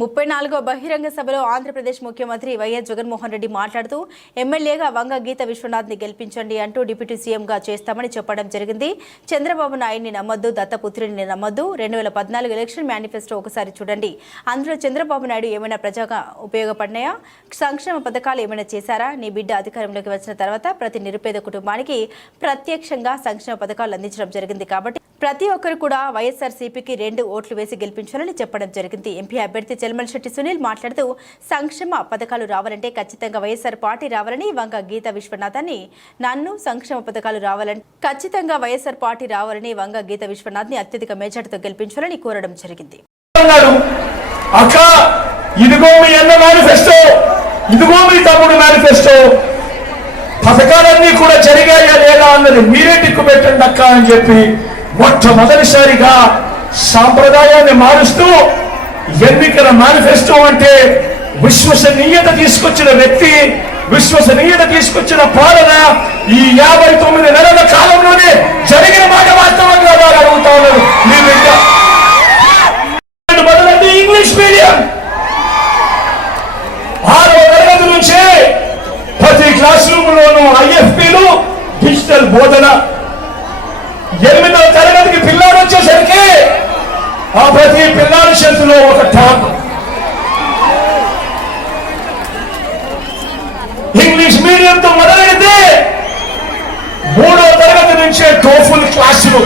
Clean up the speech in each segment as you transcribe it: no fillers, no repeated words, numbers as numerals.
34వ బహిరంగ సభలో ఆంధ్రప్రదేశ్ ముఖ్యమంత్రి వైఎస్ జగన్మోహన్ రెడ్డి మాట్లాడుతూ ఎమ్మెల్యేగా వంగ గీత విశ్వనాథ్ని గెలిపించండి అంటూ డిప్యూటీ సీఎంగా చేస్తామని చెప్పడం జరిగింది. చంద్రబాబు నాయుడిని నమ్మొద్దు, దత్తపుత్రుడిని నమ్మొద్దు. 2014 ఎలక్షన్ మేనిఫెస్టో ఒకసారి చూడండి. అందులో చంద్రబాబు నాయుడు ఏమైనా ప్రజాగా ఉపయోగపడినాయా? సంక్షేమ పథకాలు ఏమైనా చేశారా? నీ బిడ్డ అధికారంలోకి వచ్చిన తర్వాత ప్రతి నిరుపేద కుటుంబానికి ప్రత్యక్షంగా సంక్షేమ పథకాలు అందించడం జరిగింది. కాబట్టి ప్రతి ఒక్కరు కూడా వైఎస్ఆర్సీపీకి 2 ఓట్లు వేసి గెలిపించాలని చెప్పడం జరిగింది. ఎంపీ అభ్యర్థి చెల్మలశెట్టి సునీల్ మాట్లాడుతూ సంక్షేమ పథకాలు రావాలంటే ఖచ్చితంగా వైఎస్ఆర్ పార్టీ రావాలని, వంగ గీత విశ్వనాథాన్ని నన్ను సంక్షేమ పథకాలు రావాలని ఖచ్చితంగా వైఎస్ఆర్ పార్టీ రావాలని, వంగ గీత విశ్వనాథ్ని అత్యధిక మెజార్టీతో గెలిపించాలని కోరడం జరిగింది. పథకాలన్నీ కూడా జరిగాయా లేదా అన్నది మీరే టిక్కు పెట్టండి అక్క అని చెప్పి మొట్టమొదటిసారిగా సాంప్రదాయాన్ని మారుస్తూ ఎన్నికల మేనిఫెస్టో అంటే విశ్వసనీయత తీసుకొచ్చిన వ్యక్తి, విశ్వసనీయత తీసుకొచ్చిన పాలన ఈ 59 నెలల కాలంలోనే జరిగిన మాట వాస్తవంగా వారు అడుగుతా ఉన్నారు. మీ బిడ్డ మొదలైంది ఇంగ్లీష్ మీడియం. 6వ తరగతి నుంచే ప్రతి క్లాస్ రూమ్ లోనూ ఐఎఫ్పీలు, డిజిటల్ బోధన. 8వ తరగతికి పిల్లాడు వచ్చేసరికి ఆ ప్రతి పిల్లాడి చేతిలో ఒక ట్యాబ్. ఇంగ్లీష్ మీడియంతో మొదలైతే 3వ తరగతి నుంచే టోఫుల్ క్లాసులు,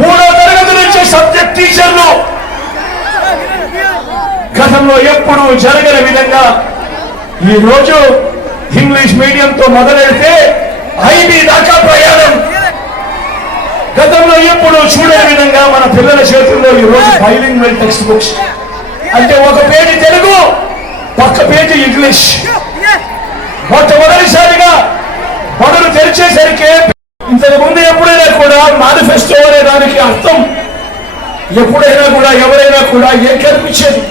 3వ తరగతి నుంచే సబ్జెక్ట్ టీచర్లు. గతంలో ఎప్పుడు జరగని విధంగా ఈ రోజు ఇంగ్లీష్ మీడియంతో మొదలెడితే ఐబీ దాకా ప్రయాణం. గతంలో ఎప్పుడు చూడని విధంగా మన పిల్లల చేతుల్లో ఈ రోజు బైలింగ్వల్ టెక్స్ట్ బుక్స్ అంటే ఒక పేజీ తెలుగు, పక్క పేజీ ఇంగ్లీష్. మొట్టమొదటిసారిగా బడులు తెరిచేసరికి ఇంతకు ముందు ఎప్పుడైనా కూడా మేనిఫెస్టో అనే దానికి అర్థం ఎప్పుడైనా కూడా ఎవరైనా కూడా ఏం కనిపించేది.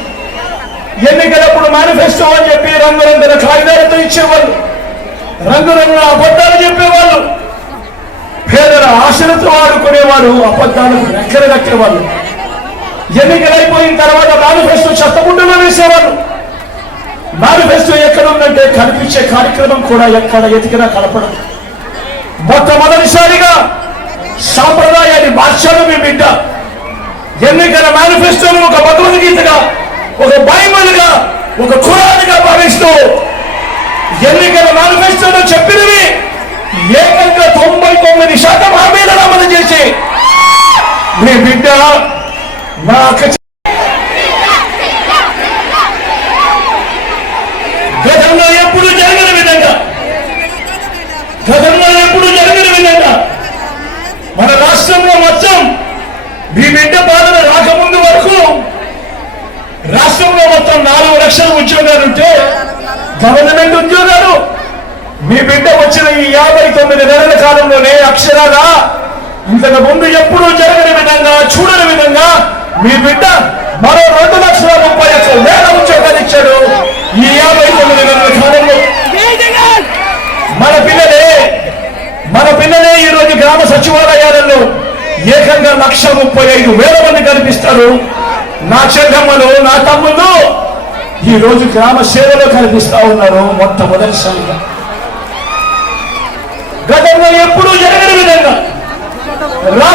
ఎన్నికలప్పుడు మేనిఫెస్టో అని చెప్పి రంగురంగుల కాగితాలతో ఇచ్చేవాళ్ళు, రంగురంగుల అబద్ధాలు చెప్పేవాళ్ళు, పేదల ఆశలతో ఆడుకునేవారు, అబద్ధాలకు రెక్కలు కట్టేవాళ్ళు. ఎన్నికలైపోయిన తర్వాత మేనిఫెస్టో చెత్తగుండలో వేసేవాళ్ళు. మేనిఫెస్టో ఎక్కడ ఉందంటే కనిపించే కార్యక్రమం కూడా ఎక్కడ ఎతికినా కనపడదు. మొట్టమొదటిసారిగా సాంప్రదాయాన్ని మార్చారు మీ బిడ్డ. ఎన్నికల మేనిఫెస్టోను ఒక భగవద్గీతగా, ఒక బైబిల్ గా, ఒక ఖురాన్గా భావిస్తూ ఎన్నికల మేనిఫెస్టోలో చెప్పినవి ఏకంగా 99% హామీలను అమలు చేసి మీ బిడ్డ నా గతంలో ఎప్పుడు జరగని విధంగా మన రాష్ట్రంలో మొత్తం మీ బిడ్డ పాలన రాకముందు వరకు రాష్ట్రంలో మొత్తం 4 లక్షల ఉద్యోగాలు ఉంటే గవర్నమెంట్ ఉద్యోగాలు మీ బిడ్డ వచ్చిన ఈ 59 నెలల కాలంలోనే అక్షరాల ఇంతకు ముందు ఎప్పుడూ జరగని విధంగా, చూడని విధంగా మీ బిడ్డ మరో 2,31,000 ఉద్యోగాలు ఇచ్చాడు. ఈ 59 నెలల కాలంలో మన పిల్లలే ఈ రోజు గ్రామ సచివాలయాలలో ఏకంగా 1,35,000 మంది కనిపిస్తారు. నా చెల్లెమ్మలు, నా తమ్ముళ్ళు ఈ రోజు గ్రామ సేవలో కనిపిస్తా ఉన్నారు. మొట్టమొదటిసారిగా గతంలో ఎప్పుడూ జరగని విధంగా